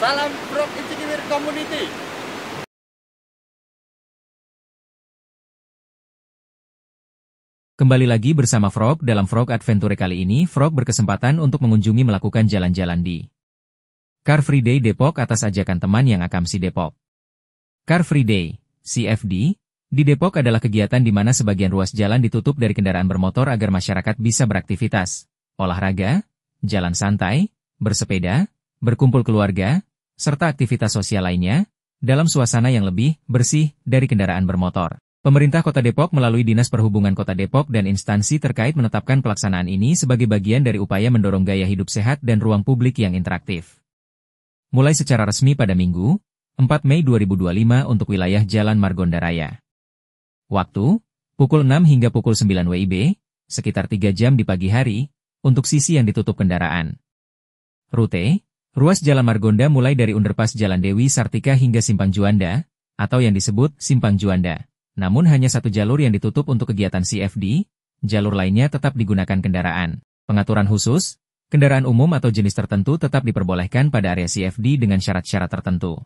Salam vroogh Community. Kembali lagi bersama vroogh dalam vroogh Adventure kali ini. Vroogh berkesempatan untuk mengunjungi melakukan jalan-jalan di Car Free Day Depok atas ajakan teman yang Akamsi Depok. Car Free Day, CFD, di Depok adalah kegiatan di mana sebagian ruas jalan ditutup dari kendaraan bermotor agar masyarakat bisa beraktivitas, olahraga, jalan santai, bersepeda, berkumpul keluarga, serta aktivitas sosial lainnya, dalam suasana yang lebih bersih dari kendaraan bermotor. Pemerintah Kota Depok melalui Dinas Perhubungan Kota Depok dan instansi terkait menetapkan pelaksanaan ini sebagai bagian dari upaya mendorong gaya hidup sehat dan ruang publik yang interaktif. Mulai secara resmi pada Minggu, 4 Mei 2025 untuk wilayah Jalan Margonda Raya. Waktu, pukul 6 hingga pukul 9 WIB, sekitar 3 jam di pagi hari, untuk sisi yang ditutup kendaraan. Rute, ruas Jalan Margonda mulai dari underpass Jalan Dewi Sartika hingga Simpang Juanda, atau yang disebut Simpang Juanda. Namun hanya satu jalur yang ditutup untuk kegiatan CFD, jalur lainnya tetap digunakan kendaraan. Pengaturan khusus, kendaraan umum atau jenis tertentu tetap diperbolehkan pada area CFD dengan syarat-syarat tertentu.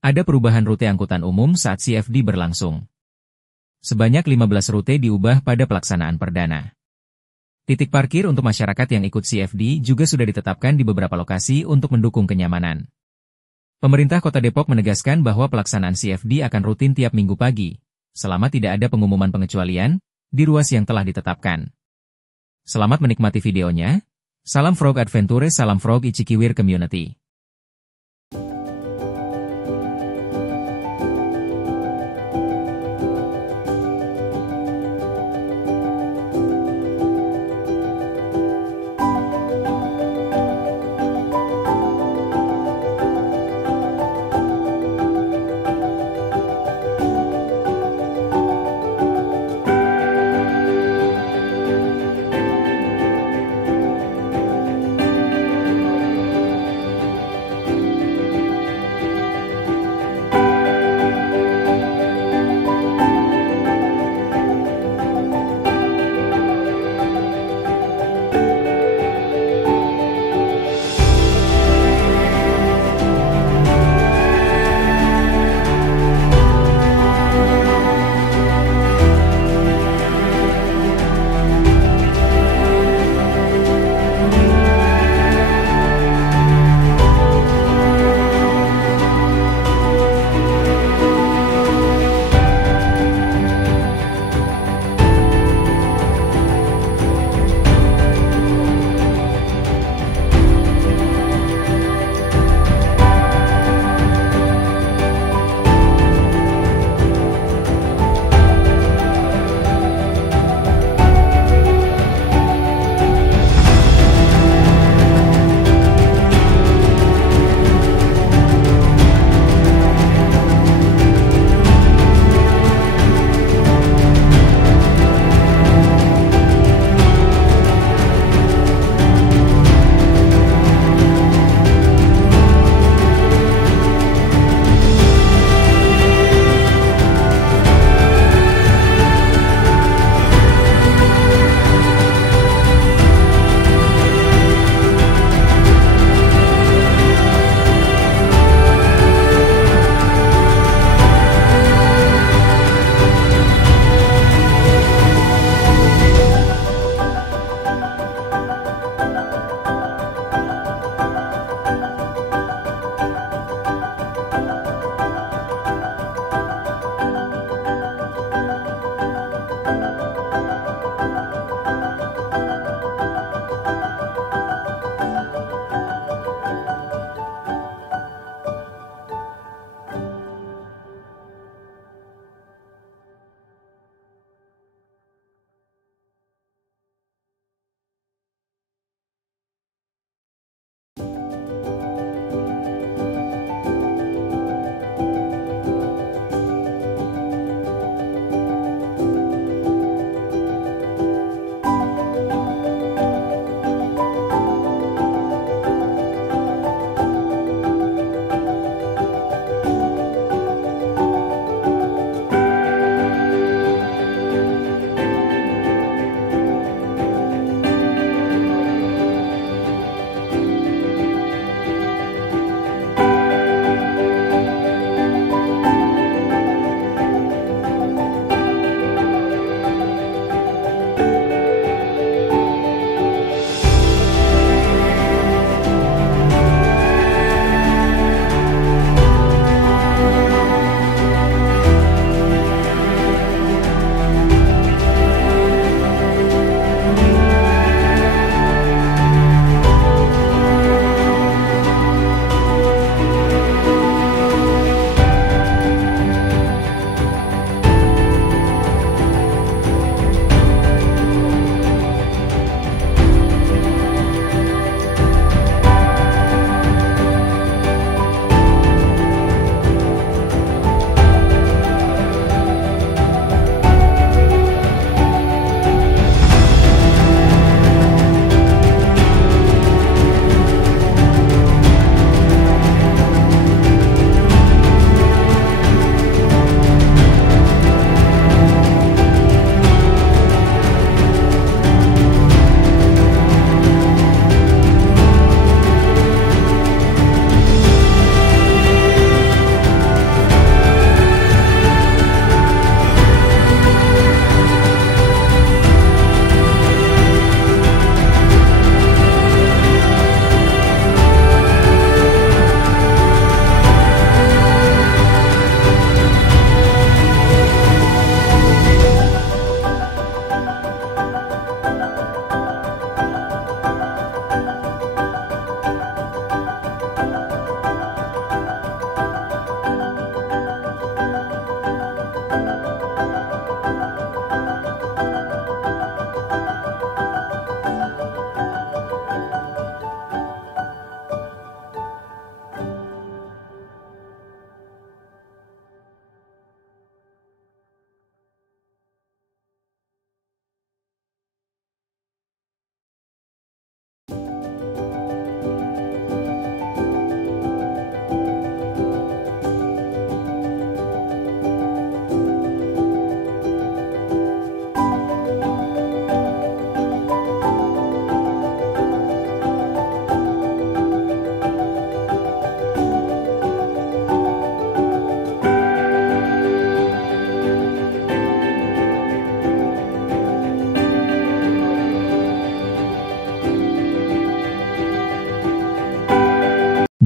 Ada perubahan rute angkutan umum saat CFD berlangsung. Sebanyak 15 rute diubah pada pelaksanaan perdana. Titik parkir untuk masyarakat yang ikut CFD juga sudah ditetapkan di beberapa lokasi untuk mendukung kenyamanan. Pemerintah Kota Depok menegaskan bahwa pelaksanaan CFD akan rutin tiap minggu pagi, selama tidak ada pengumuman pengecualian di ruas yang telah ditetapkan. Selamat menikmati videonya. Salam vroogh Adventure, salam vroogh Community.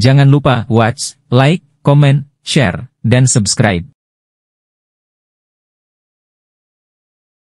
Jangan lupa watch, like, comment, share, dan subscribe.